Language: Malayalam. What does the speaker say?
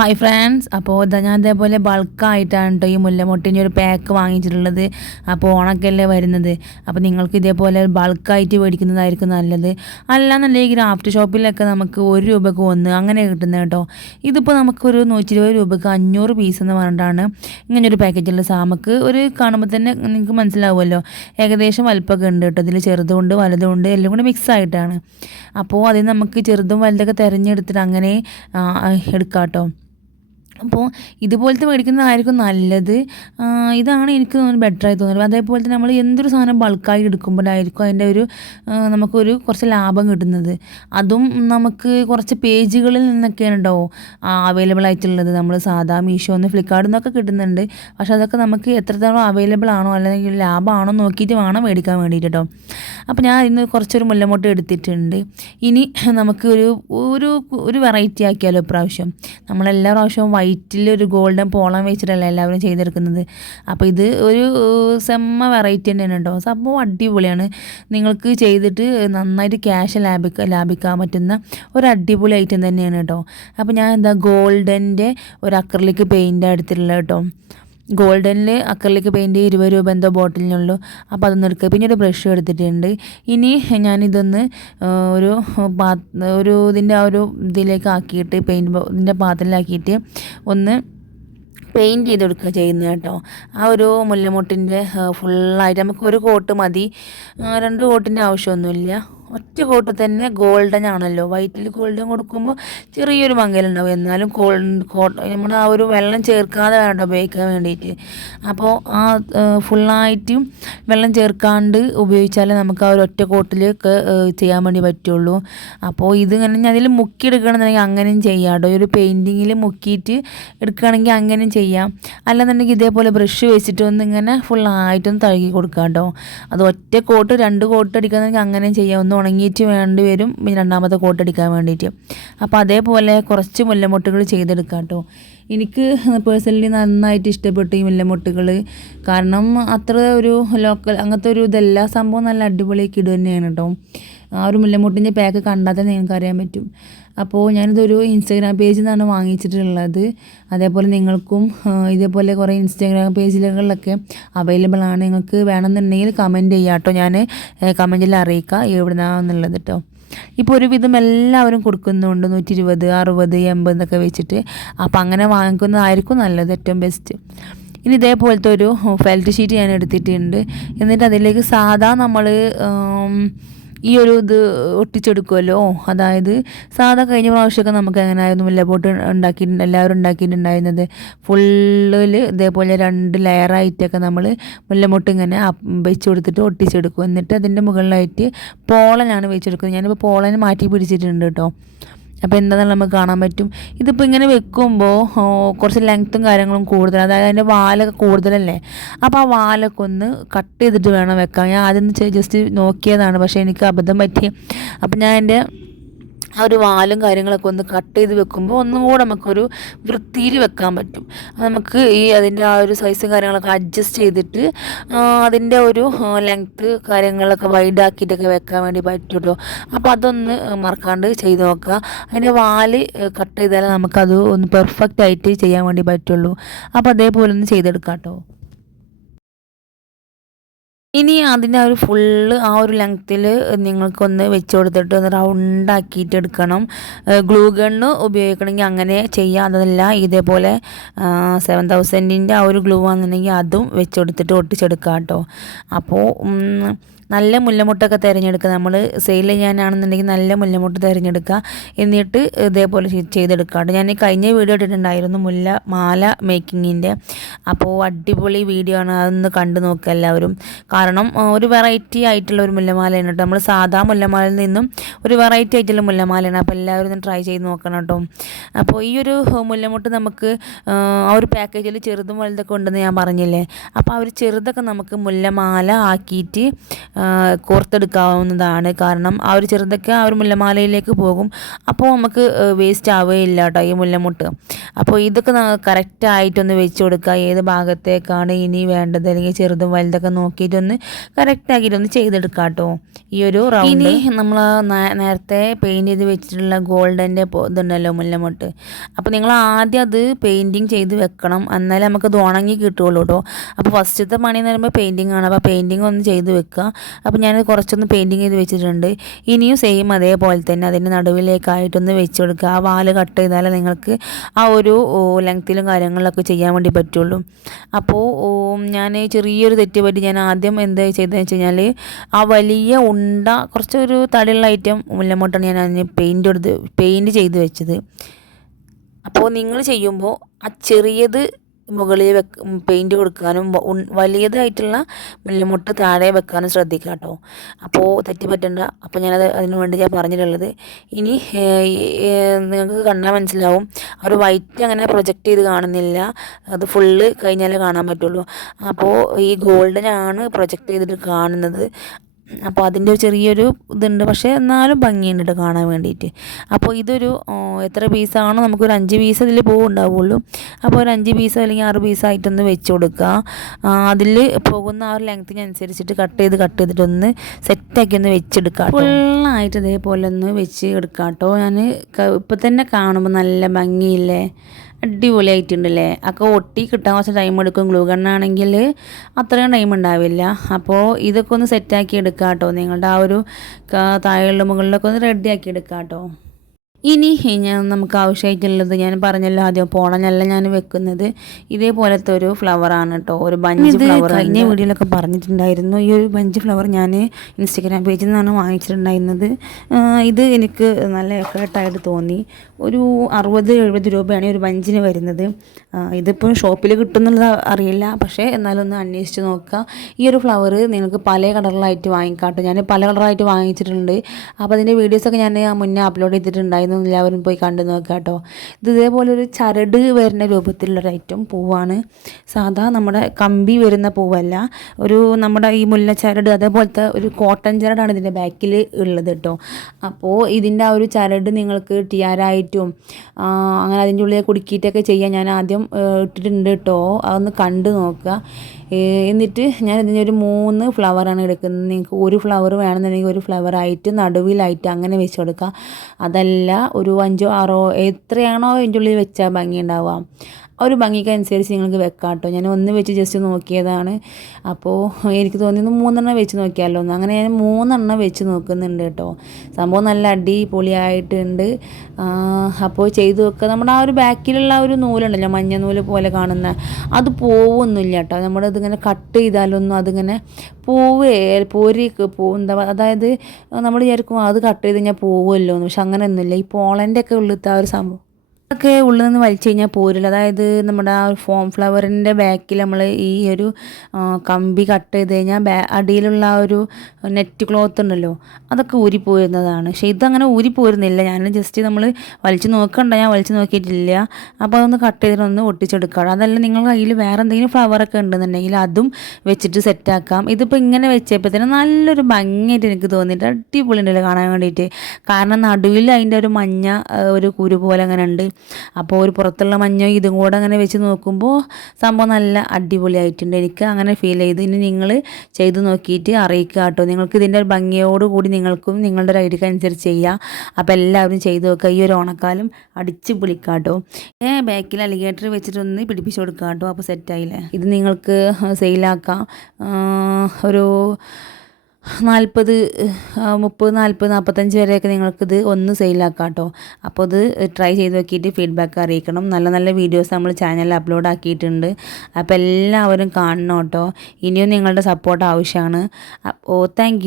ഹായ് ഫ്രണ്ട്സ് അപ്പോൾ ഇതാ ഞാൻ ഇതേപോലെ ബൾക്കായിട്ടാണ് കേട്ടോ ഈ മുല്ലമൊട്ടിന്റെ ഒരു പാക്ക് വാങ്ങിച്ചിട്ടുള്ളത്. അപ്പോൾ ഓണക്കല്ലേ വരുന്നത്. അപ്പോൾ നിങ്ങൾക്ക് ഇതേപോലെ ബൾക്കായിട്ട് മേടിക്കുന്നതായിരിക്കും നല്ലത്. അല്ലാന്നുണ്ടെങ്കിൽ ക്രാഫ്റ്റ് ഷോപ്പിലൊക്കെ നമുക്ക് ഒരു രൂപക്ക് ഒന്ന് അങ്ങനെ കിട്ടുന്നത് കേട്ടോ ഇതിപ്പോൾ നമുക്കൊരു നൂറ്റി ഇരുപത് രൂപക്ക് അഞ്ഞൂറ് പീസ് എന്ന് പറഞ്ഞിട്ടാണ് ഇങ്ങനെ ഒരു പാക്കറ്റുള്ള സാമക്ക് ഒരു കാണുമ്പോൾ തന്നെ നിങ്ങൾക്ക് മനസ്സിലാവുമല്ലോ. ഏകദേശം വലുപ്പമൊക്കെ ഉണ്ട് കേട്ടോ ഇതിൽ ചെറുതുണ്ട് വലുതുണ്ട് എല്ലാം കൂടി മിക്സ് ആയിട്ടാണ്. അപ്പോൾ അതിൽ നമുക്ക് ചെറുതും വലുതൊക്കെ തിരഞ്ഞെടുത്തിട്ട് അങ്ങനെ എടുക്കാം കേട്ടോ അപ്പോൾ ഇതുപോലത്തെ മേടിക്കുന്നതായിരിക്കും നല്ലത്. ഇതാണ് എനിക്ക് ബെറ്ററായി തോന്നുന്നത്. അതേപോലെ തന്നെ നമ്മൾ എന്തൊരു സാധനം ബൾക്കായി എടുക്കുമ്പോഴായിരിക്കും അതിന്റെ ഒരു നമുക്കൊരു കുറച്ച് ലാഭം കിട്ടുന്നത്. അതും നമുക്ക് കുറച്ച് പേജുകളിൽ നിന്നൊക്കെയാണ് കേട്ടോ അവൈലബിൾ ആയിട്ടുള്ളത്. നമ്മൾ സാധാ മീഷോ ഒന്ന് ഫ്ലിപ്കാർട്ടിൽ നിന്നൊക്കെ കിട്ടുന്നുണ്ട്. പക്ഷേ അതൊക്കെ നമുക്ക് എത്രത്തോളം അവൈലബിൾ ആണോ അല്ലെങ്കിൽ ലാഭമാണോ നോക്കിയിട്ട് വേണം മേടിക്കാൻ വേണ്ടിയിട്ട് കേട്ടോ അപ്പോൾ ഞാൻ ഇന്ന് കുറച്ചൊരു മുല്ലമോട്ട് എടുത്തിട്ടുണ്ട്. ഇനി നമുക്ക് ഒരു ഒരു ഒരു വെറൈറ്റി ആക്കിയാലോ ഇപ്രാവശ്യം. നമ്മളെല്ലാ പ്രാവശ്യവും വൈറ്റിൽ ഒരു ഗോൾഡൻ പോളം വെച്ചിട്ടല്ല എല്ലാവരും ചെയ്തെടുക്കുന്നത്. അപ്പോൾ ഇത് ഒരു സെമ്മ വെറൈറ്റി തന്നെയാണ് കേട്ടോ. സംഭവം അടിപൊളിയാണ്. നിങ്ങൾക്ക് ചെയ്തിട്ട് നന്നായിട്ട് ക്യാഷ് ലാഭിക്ക ലാഭിക്കാൻ പറ്റുന്ന ഒരു അടിപൊളി ഐറ്റം തന്നെയാണ് കേട്ടോ. അപ്പോൾ ഞാൻ എന്താ ഗോൾഡന്റെ ഒരു അക്രലിക്ക് പെയിന്റ് എടുത്തിട്ടുള്ളത് കേട്ടോ. ഗോൾഡനിൽ അക്കറിലേക്ക് പെയിന്റ് ഇരുപത് രൂപ എന്തോ ബോട്ടിലിനുള്ളൂ. അപ്പോൾ അതൊന്ന് എടുക്കുക പിന്നെ ഒരു ബ്രഷ് എടുത്തിട്ടുണ്ട്. ഇനി ഞാനിതൊന്ന് ഒരു പാ ഒരു ഇതിന്റെ ആ ഒരു ഇതിലേക്ക് ആക്കിയിട്ട് പെയിന്റ് ഇതിന്റെ പാത്രത്തിലാക്കിയിട്ട് ഒന്ന് പെയിന്റ് ചെയ്ത് കൊടുക്കുക ചെയ്യുന്നത് കേട്ടോ. ആ ഒരു മുല്ലമുട്ടിന്റെ ഫുള്ളായിട്ട് നമുക്ക് ഒരു കോട്ട് മതി. രണ്ട് കോട്ടിന്റെ ആവശ്യമൊന്നുമില്ല. ഒറ്റ കോട്ട് തന്നെ ഗോൾഡൻ ആണല്ലോ. വൈറ്റിൽ ഗോൾഡൻ കൊടുക്കുമ്പോൾ ചെറിയൊരു മങ്ങലുണ്ടാവും. എന്നാലും ഗോൾഡൻ കോട്ട് നമ്മൾ ആ ഒരു വെള്ളം ചേർക്കാതെ വേണ്ട ഉപയോഗിക്കാൻ വേണ്ടിയിട്ട്. അപ്പോൾ ആ ഫുള്ളായിട്ടും വെള്ളം ചേർക്കാണ്ട് ഉപയോഗിച്ചാലേ നമുക്ക് ആ ഒരു ഒറ്റ കോട്ടിലേക്ക് ചെയ്യാൻ വേണ്ടി പറ്റുള്ളൂ. അപ്പോൾ ഇത് ഇങ്ങനെ അതിൽ മുക്കി എടുക്കണമെന്നുണ്ടെങ്കിൽ അങ്ങനെയും ചെയ്യാം കേട്ടോ. ഒരു പെയിന്റിങ്ങിൽ മുക്കിയിട്ട് എടുക്കുകയാണെങ്കിൽ അങ്ങനെയും ചെയ്യാം. അല്ലാന്നുണ്ടെങ്കിൽ ഇതേപോലെ ബ്രഷ് വെച്ചിട്ട് ഒന്ന് ഇങ്ങനെ ഫുള്ളായിട്ടൊന്ന് തഴുകി കൊടുക്കാം കേട്ടോ. അത് ഒറ്റ കോട്ട് രണ്ട് കോട്ട് അടിക്കണമെങ്കിൽ അങ്ങനെയും ചെയ്യാം. ഒന്ന് ഉണങ്ങിയിട്ട് വേണ്ടി വരും. പിന്നെ രണ്ടാമത്തെ കോട്ട് അടിക്കാൻ വേണ്ടിയിട്ട്. അപ്പോൾ അതേപോലെ കുറച്ച് മുല്ലമുട്ടുകൾ ചെയ്തെടുക്കാം കേട്ടോ എനിക്ക് പേഴ്സണലി നന്നായിട്ട് ഇഷ്ടപ്പെട്ടു ഈ മുല്ലമുട്ടുകൾ കാരണം അത്ര ഒരു ലോക്കൽ അങ്ങനത്തെ ഒരു ഇതല്ല സംഭവം നല്ല അടിപൊളിയൊക്കെ ഇടുക തന്നെയാണ് കേട്ടോ ആ ഒരു മുല്ലമുട്ടിന്റെ പാക്ക് കണ്ടാൽ തന്നെ നിങ്ങൾക്ക് അറിയാൻ പറ്റും. അപ്പോൾ ഞാനിതൊരു ഇൻസ്റ്റാഗ്രാം പേജിൽ നിന്നാണ് വാങ്ങിച്ചിട്ടുള്ളത്. അതേപോലെ നിങ്ങൾക്കും ഇതേപോലെ കുറേ ഇൻസ്റ്റാഗ്രാം പേജിലൊക്കെ അവൈലബിൾ ആണ്. നിങ്ങൾക്ക് വേണമെന്നുണ്ടെങ്കിൽ കമന്റ് ചെയ്യാം കേട്ടോ. ഞാൻ കമന്റിൽ അറിയിക്കാം എവിടുന്നാന്നുള്ളത് കേട്ടോ ഇപ്പോൾ ഒരുവിധം എല്ലാവരും കൊടുക്കുന്നുണ്ട്. നൂറ്റി ഇരുപത് അറുപത് എൺപത് എന്നൊക്കെ വെച്ചിട്ട്. അപ്പോൾ അങ്ങനെ വാങ്ങിക്കുന്നതായിരിക്കും നല്ലത് ഏറ്റവും ബെസ്റ്റ് ഇനി ഇതേപോലത്തെ ഒരു ഫെൽറ്റ് ഷീറ്റ് ഞാൻ എടുത്തിട്ടുണ്ട്. എന്നിട്ട് അതിലേക്ക് സാധാ നമ്മൾ ഈ ഒരു ഇത് ഒട്ടിച്ചെടുക്കുമല്ലോ അതായത് സാധാ കഴിഞ്ഞ പ്രാവശ്യമൊക്കെ നമുക്ക് അങ്ങനെ ആയിരുന്നു മുല്ലപ്പോട്ട് ഉണ്ടാക്കിയിട്ടുണ്ട് എല്ലാവരും ഉണ്ടാക്കിയിട്ടുണ്ടായിരുന്നത്. ഫുള്ളിൽ ഇതേപോലെ രണ്ട് ലെയറായിട്ടൊക്കെ നമ്മൾ മുല്ലമുട്ട് ഇങ്ങനെ വെച്ച് കൊടുത്തിട്ട് ഒട്ടിച്ചെടുക്കും. എന്നിട്ട് അതിന്റെ മുകളിലായിട്ട് പോളനാണ് വെച്ചെടുക്കുന്നത്. ഞാനിപ്പോൾ പോളൻ മാറ്റി പിടിച്ചിട്ടുണ്ട് കേട്ടോ. അപ്പോൾ എന്താണെന്ന് നമുക്ക് കാണാൻ പറ്റും? ഇതിപ്പോൾ ഇങ്ങനെ വെക്കുമ്പോൾ കുറച്ച് ലെങ്ത്തും കാര്യങ്ങളും കൂടുതൽ അതായത് അതിന്റെ വാലൊക്കെ കൂടുതലല്ലേ? അപ്പോൾ ആ വാലൊക്കെ ഒന്ന് കട്ട് ചെയ്തിട്ട് വേണം വെക്കാൻ. ഞാൻ ആദ്യം ജസ്റ്റ് നോക്കിയതാണ് പക്ഷേ എനിക്ക് അബദ്ധം പറ്റി. അപ്പോൾ ഞാൻ എന്റെ ആ ഒരു വാലും കാര്യങ്ങളൊക്കെ ഒന്ന് കട്ട് ചെയ്ത് വെക്കുമ്പോൾ ഒന്നും കൂടെ നമുക്കൊരു വൃത്തിയിൽ വെക്കാൻ പറ്റും. നമുക്ക് ഈ അതിന്റെ ആ ഒരു സൈസും കാര്യങ്ങളൊക്കെ അഡ്ജസ്റ്റ് ചെയ്തിട്ട് അതിന്റെ ഒരു ലെങ്ത്ത് കാര്യങ്ങളൊക്കെ വൈഡാക്കിയിട്ടൊക്കെ വെക്കാൻ വേണ്ടി പറ്റുമല്ലോ അപ്പോൾ അതൊന്ന് മറക്കാണ്ട് ചെയ്ത് നോക്കുക. അതിന്റെ വാൽ കട്ട് ചെയ്താലേ നമുക്കത് ഒന്ന് പെർഫെക്റ്റ് ആയിട്ട് ചെയ്യാൻ വേണ്ടി പറ്റുള്ളൂ. അപ്പോൾ അതേപോലെ ഒന്ന് ചെയ്തെടുക്കാം കേട്ടോ. ഇനി അതിന്റെ ആ ഒരു ഫുള്ള് ആ ഒരു ലെങ്ത്തിൽ നിങ്ങൾക്കൊന്ന് വെച്ച് കൊടുത്തിട്ട് ഒന്ന് റൗണ്ടാക്കിയിട്ട് എടുക്കണം. ഗ്ലൂ ഗണ്ണ് ഉപയോഗിക്കണമെങ്കിൽ അങ്ങനെ ചെയ്യാം. അതല്ല ഇതേപോലെ സെവൻ തൗസൻഡിന്റെ ആ ഒരു ഗ്ലൂ ആണെന്നുണ്ടെങ്കിൽ അതും വെച്ച് കൊടുത്തിട്ട് ഒട്ടിച്ചെടുക്കാം കേട്ടോ. അപ്പോൾ നല്ല മുല്ലമുട്ടൊക്കെ തിരഞ്ഞെടുക്കുക. നമ്മൾ സെയിൽ ചെയ്യാനാണെന്നുണ്ടെങ്കിൽ നല്ല മുല്ലമുട്ട് തിരഞ്ഞെടുക്കുക. എന്നിട്ട് ഇതേപോലെ ചെയ്- ചെയ്തെടുക്കുക കേട്ടോ ഞാൻ കഴിഞ്ഞ വീഡിയോ ഇട്ടിട്ടുണ്ടായിരുന്നു മുല്ല മാല മേക്കിങ്ങിന്റെ അപ്പോൾ അടിപൊളി വീഡിയോ ആണ്. അതൊന്ന് കണ്ടു നോക്കുക എല്ലാവരും. കാരണം ഒരു വെറൈറ്റി ആയിട്ടുള്ള ഒരു മുല്ലമാലയാണ് കേട്ടോ. നമ്മൾ സാധാ മുല്ലമാലയിൽ നിന്നും ഒരു വെറൈറ്റി ആയിട്ടുള്ള മുല്ലമാലയാണ്. അപ്പോൾ എല്ലാവരും ഒന്ന് ട്രൈ ചെയ്ത് നോക്കണം കേട്ടോ. അപ്പോൾ ഈ ഒരു മുല്ലമുട്ട് നമുക്ക് ആ, ഒരു പാക്കേജിൽ ചെറുതും വലുതൊക്കെ ഉണ്ടെന്ന് ഞാൻ പറഞ്ഞില്ലേ? അപ്പോൾ ആ ഒരു ചെറുതൊക്കെ നമുക്ക് മുല്ലമാല ആക്കിയിട്ട് കോർത്തെടുക്കാവുന്നതാണ്. കാരണം ആ ഒരു ചെറുതൊക്കെ ആ ഒരു മുല്ലമാലയിലേക്ക് പോകും. അപ്പോൾ നമുക്ക് വേസ്റ്റ് ആവുകയില്ല കേട്ടോ ഈ മുല്ലമുട്ട്. അപ്പോൾ ഇതൊക്കെ കറക്റ്റായിട്ടൊന്ന് വെച്ച് കൊടുക്കുക. ഏത് ഭാഗത്തേക്കാണ് ഇനി വേണ്ടത്? അല്ലെങ്കിൽ ചെറുതും വലുതൊക്കെ നോക്കിയിട്ടൊന്ന് കറക്റ്റാക്കിയിട്ടൊന്ന് ചെയ്തെടുക്കുക കേട്ടോ ഈ ഒരു റൗണ്ട് ഇനി നമ്മൾ നേരത്തെ പെയിന്റ് ചെയ്ത് വെച്ചിട്ടുള്ള ഗോൾഡന്റെ ഇതുണ്ടല്ലോ മുല്ലമുട്ട്. അപ്പോൾ നിങ്ങൾ ആദ്യം അത് പെയിന്റിങ് ചെയ്ത് വെക്കണം. എന്നാലേ നമുക്ക് ഇത് ഉണങ്ങി കിട്ടുള്ളൂ കേട്ടോ അപ്പോൾ ഫസ്റ്റത്തെ പണി എന്ന് പറയുമ്പോൾ പെയിന്റിങ് ആണ്. അപ്പോൾ പെയിന്റിങ് ഒന്ന് ചെയ്ത് വെക്കുക. അപ്പോൾ ഞാനത് കുറച്ചൊന്ന് പെയിന്റിങ് ചെയ്ത് വെച്ചിട്ടുണ്ട്. ഇനിയും സെയിം അതേപോലെ തന്നെ അതിന്റെ നടുവിലേക്കായിട്ടൊന്ന് വെച്ച് കൊടുക്കുക. ആ വാൽ കട്ട് ചെയ്താലേ നിങ്ങൾക്ക് ആ ഒരു ലെങ്ത്തിലും കാര്യങ്ങളിലൊക്കെ ചെയ്യാൻ വേണ്ടി പറ്റുള്ളൂ. അപ്പോൾ ഞാൻ ചെറിയൊരു തെറ്റ് പറ്റി ഞാൻ ആദ്യം എന്താ ചെയ്തതെന്ന് വെച്ച് കഴിഞ്ഞാൽ ആ വലിയ ഉണ്ട കുറച്ചൊരു തടിയുള്ള ഐറ്റം മുല്ലമോട്ടാണ് ഞാൻ അതിന് പെയിന്റ് കൊടുത്ത് പെയിന്റ് ചെയ്ത് വെച്ചത്. അപ്പോൾ നിങ്ങൾ ചെയ്യുമ്പോൾ ആ ചെറിയത് മുകളിൽ വെക്ക് പെയിന്റ് കൊടുക്കാനും വലിയതായിട്ടുള്ള മുല്ലമുട്ട താഴെ വെക്കാനും ശ്രദ്ധിക്കുക കേട്ടോ അപ്പോൾ തെറ്റി പറ്റണ്ട. അപ്പോൾ ഞാനത് അതിനു വേണ്ടി ഞാൻ പറഞ്ഞിട്ടുള്ളത്. ഇനി നിങ്ങൾക്ക് കണ്ടാൽ മനസ്സിലാവും. അവർ വൈറ്റ് അങ്ങനെ പ്രൊജക്റ്റ് ചെയ്ത് കാണുന്നില്ല. അത് ഫുള്ള് കഴിഞ്ഞാലേ കാണാൻ പറ്റുള്ളൂ. അപ്പോൾ ഈ ഗോൾഡനാണ് പ്രൊജക്റ്റ് ചെയ്തിട്ട് കാണുന്നത്. അപ്പോൾ അതിന്റെ ഒരു ചെറിയൊരു ഇതുണ്ട്. പക്ഷേ എന്നാലും ഭംഗിയുണ്ട് കാണാൻ വേണ്ടിയിട്ട്. അപ്പോൾ ഇതൊരു എത്ര പീസാണോ നമുക്കൊരു അഞ്ച് പീസ് ഇതിൽ പോകുന്നുണ്ടാവുള്ളൂ അപ്പോൾ ഒരു അഞ്ച് പീസ് അല്ലെങ്കിൽ ആറ് പീസായിട്ടൊന്ന് വെച്ച് കൊടുക്കുക. അതിൽ പോകുന്ന ആ ഒരു ലെങ്ത്തിനനുസരിച്ചിട്ട് കട്ട് ചെയ്ത് കട്ട് ചെയ്തിട്ടൊന്ന് സെറ്റാക്കി ഒന്ന് വെച്ചെടുക്കുക ഫുള്ളായിട്ട് ഇതേപോലെ ഒന്ന് വെച്ച് എടുക്കാം കേട്ടോ. ഞാൻ ഇപ്പം തന്നെ കാണുമ്പോൾ നല്ല ഭംഗിയില്ലേ? അടിപൊളിയായിട്ടുണ്ടല്ലേ? ഒക്കെ ഒട്ടി കിട്ടാൻ കുറച്ച് ടൈം എടുക്കും. ഗ്ലൂ ഗണ്ണാണെങ്കിൽ അത്രയും ടൈം ഉണ്ടാവില്ല. അപ്പോൾ ഇതൊക്കെ ഒന്ന് സെറ്റാക്കി എടുക്കാം കേട്ടോ നിങ്ങളുടെ ആ ഒരു താഴെയുള്ള മുകളിലൊക്കെ ഒന്ന് റെഡിയാക്കി എടുക്കാം കേട്ടോ ഇനി ഞാൻ നമുക്ക് ആവശ്യമായിട്ടുള്ളത് ഞാൻ പറഞ്ഞല്ലോ ആദ്യം പോണനല്ല ഞാൻ വെക്കുന്നത്. ഇതേപോലത്തെ ഒരു ഫ്ലവർ ആണ് കേട്ടോ ഒരു ബഞ്ച് ഫ്ലവർ കഴിഞ്ഞ വീഡിയോയിലൊക്കെ പറഞ്ഞിട്ടുണ്ടായിരുന്നു. ഈ ഒരു ബഞ്ച് ഫ്ലവർ ഞാൻ ഇൻസ്റ്റഗ്രാം പേജിൽ നിന്നാണ് വാങ്ങിച്ചിട്ടുണ്ടായിരുന്നത്. ഇത് എനിക്ക് നല്ല എഫേർട്ടായിട്ട് തോന്നി. ഒരു അറുപത് എഴുപത് രൂപയാണ് ഒരു ബഞ്ചിന് വരുന്നത്. ഇതിപ്പോൾ ഷോപ്പിൽ കിട്ടുന്നുള്ളത് അറിയില്ല. പക്ഷേ എന്നാലും ഒന്ന് അന്വേഷിച്ച് നോക്കുക ഈ ഒരു ഫ്ലവർ നിങ്ങൾക്ക് പല കളറിലായിട്ട് വാങ്ങിക്കാട്ടോ. ഞാൻ പല കളറായിട്ട് വാങ്ങിച്ചിട്ടുണ്ട്. അപ്പോൾ അതിന്റെ വീഡിയോസൊക്കെ ഞാൻ മുന്നേ അപ്ലോഡ് ചെയ്തിട്ടുണ്ടായിരുന്നു. ഉണ്ടായിരുന്നു എല്ലാവരും പോയി കണ്ടു നോക്കുക കേട്ടോ. ഇത് ഇതേപോലെ ഒരു ചരട് വരുന്ന രൂപത്തിലുള്ളൊരു ഐറ്റം പൂവാണ്. സാധാ നമ്മുടെ കമ്പി വരുന്ന പൂവല്ല. ഒരു നമ്മുടെ ഈ മുല്ല ചരട് അതേപോലത്തെ ഒരു കോട്ടൺ ചരടാണ് ഇതിന്റെ ബാക്കിൽ ഉള്ളത് കേട്ടോ. അപ്പോൾ ഇതിന്റെ ആ ഒരു ചരട് നിങ്ങൾക്ക് ടിയാരായിട്ടും അങ്ങനെ അതിന്റെ ഉള്ളിൽ കുടുക്കിയിട്ടൊക്കെ ചെയ്യാൻ ഞാൻ ആദ്യം ഇട്ടിട്ടുണ്ട് കേട്ടോ. അതൊന്ന് കണ്ടു നോക്കുക. എന്നിട്ട് ഞാൻ ഇതിന്റെ ഒരു മൂന്ന് ഫ്ലവറാണ് എടുക്കുന്നത്. നിങ്ങൾക്ക് ഒരു ഫ്ലവർ വേണമെന്നുണ്ടെങ്കിൽ ഒരു ഫ്ലവറായിട്ട് നടുവിലായിട്ട് അങ്ങനെ വെച്ച് കൊടുക്കുക. അതല്ല ഒരു അഞ്ചോ ആറോ എത്രയാണോ അതിന്റെ ഉള്ളിൽ വെച്ചാൽ ഭംഗി ഉണ്ടാവുക ഒരു ഭംഗിക്കനുസരിച്ച് നിങ്ങൾക്ക് വെക്കാം കേട്ടോ. ഞാൻ ഒന്ന് വെച്ച് ജസ്റ്റ് നോക്കിയതാണ്. അപ്പോൾ എനിക്ക് തോന്നിയത് മൂന്നെണ്ണം വെച്ച് നോക്കിയാലോ എന്ന്. അങ്ങനെ ഞാൻ മൂന്നെണ്ണം വെച്ച് നോക്കുന്നുണ്ട് കേട്ടോ. സംഭവം നല്ല അടിപൊളിയായിട്ടുണ്ട്. അപ്പോൾ ചെയ്ത് വെക്കുക നമ്മുടെ ആ ഒരു ബാക്കിലുള്ള ഒരു നൂലുണ്ടല്ലോ മഞ്ഞ നൂൽ പോലെ കാണുന്ന അത് പോവൊന്നുമില്ല കേട്ടോ. നമ്മുടെ ഇതിങ്ങനെ കട്ട് ചെയ്താലൊന്നും അതിങ്ങനെ പോവേ പോരി പോ എന്താ അതായത് നമ്മൾ വിചാരിക്കും അത് കട്ട് ചെയ്ത് കഴിഞ്ഞാൽ പോവുമല്ലോ എന്ന് പക്ഷെ അങ്ങനെയൊന്നുമില്ല. ഈ പോളന്റെ ഒക്കെ ഉള്ളിലത്തെ ആ ഒരു സംഭവം ഒക്കെ ഉള്ളിൽ നിന്ന് വലിച്ചു കഴിഞ്ഞാൽ പോരില്ല. അതായത് നമ്മുടെ ആ ഫോം ഫ്ലവറിന്റെ ബാക്കിൽ നമ്മൾ ഈ ഒരു കമ്പി കട്ട് ചെയ്ത് കഴിഞ്ഞാൽ ബാ അടിയിലുള്ള ആ ഒരു നെറ്റ് ക്ലോത്ത് ഉണ്ടല്ലോ അതൊക്കെ ഊരിപ്പോയിരുന്നതാണ് പക്ഷേ ഇതങ്ങനെ ഊരിപ്പോരുന്നില്ല ഞാൻ ജസ്റ്റ് നമ്മൾ വലിച്ചു നോക്കണ്ട. ഞാൻ വലിച്ചു നോക്കിയിട്ടില്ല. അപ്പോൾ അതൊന്ന് കട്ട് ചെയ്തിട്ട് ഒന്ന് ഒട്ടിച്ചെടുക്കാം അതല്ല നിങ്ങൾ കയ്യിൽ വേറെ എന്തെങ്കിലും ഫ്ലവറൊക്കെ ഉണ്ടെന്നുണ്ടെങ്കിൽ അതും വെച്ചിട്ട് സെറ്റാക്കാം ഇതിപ്പോൾ ഇങ്ങനെ വെച്ചപ്പോൾ തന്നെ നല്ലൊരു ഭംഗിയായിട്ട് എനിക്ക് തോന്നിയിട്ട് അടിപൊളി ഉണ്ടല്ലോ കാണാൻ വേണ്ടിയിട്ട്. കാരണം നടുവിൽ അതിന്റെ ഒരു മഞ്ഞ ഒരു കുരു പോലെ അങ്ങനെ ഉണ്ട്. അപ്പോൾ ഒരു പുറത്തുള്ള മഞ്ഞോ ഇതും കൂടെ അങ്ങനെ വെച്ച് നോക്കുമ്പോൾ സംഭവം നല്ല അടിപൊളിയായിട്ടുണ്ട്. എനിക്ക് അങ്ങനെ ഫീൽ ചെയ്ത് ഇനി നിങ്ങൾ ചെയ്ത് നോക്കിയിട്ട് അറിയിക്കുക കേട്ടോ. നിങ്ങൾക്ക് ഇതിന്റെ ഭംഗിയോടുകൂടി നിങ്ങൾക്കും നിങ്ങളുടെ ഒരു ഐഡിയക്ക് അനുസരിച്ച് ചെയ്യുക അപ്പോൾ എല്ലാവരും ചെയ്ത് നോക്കുക. ഈ ഒരു ഓണക്കാലം അടിച്ച് പൊളിക്കുക കേട്ടോ. ബാക്കിൽ അലിഗേറ്റർ വെച്ചിട്ടൊന്ന് പിടിപ്പിച്ച് കൊടുക്കുക കേട്ടോ. അപ്പോൾ സെറ്റായില്ലേ ഇത് നിങ്ങൾക്ക് സെയിലാക്കാം ഒരു നാൽപ്പത് മുപ്പത് നാൽപ്പത് നാൽപ്പത്തഞ്ച് വരെയൊക്കെ നിങ്ങൾക്കിത് ഒന്ന് സെയിലാക്കാം കേട്ടോ അപ്പോൾ ഇത് ട്രൈ ചെയ്ത് നോക്കിയിട്ട് ഫീഡ്ബാക്ക് അറിയിക്കണം. നല്ല നല്ല വീഡിയോസ് നമ്മൾ ചാനലിൽ അപ്ലോഡ് ആക്കിയിട്ടുണ്ട്. അപ്പോൾ എല്ലാവരും കാണണം കേട്ടോ ഇനിയും നിങ്ങളുടെ സപ്പോർട്ട് ആവശ്യമാണ്. ഓ താങ്ക്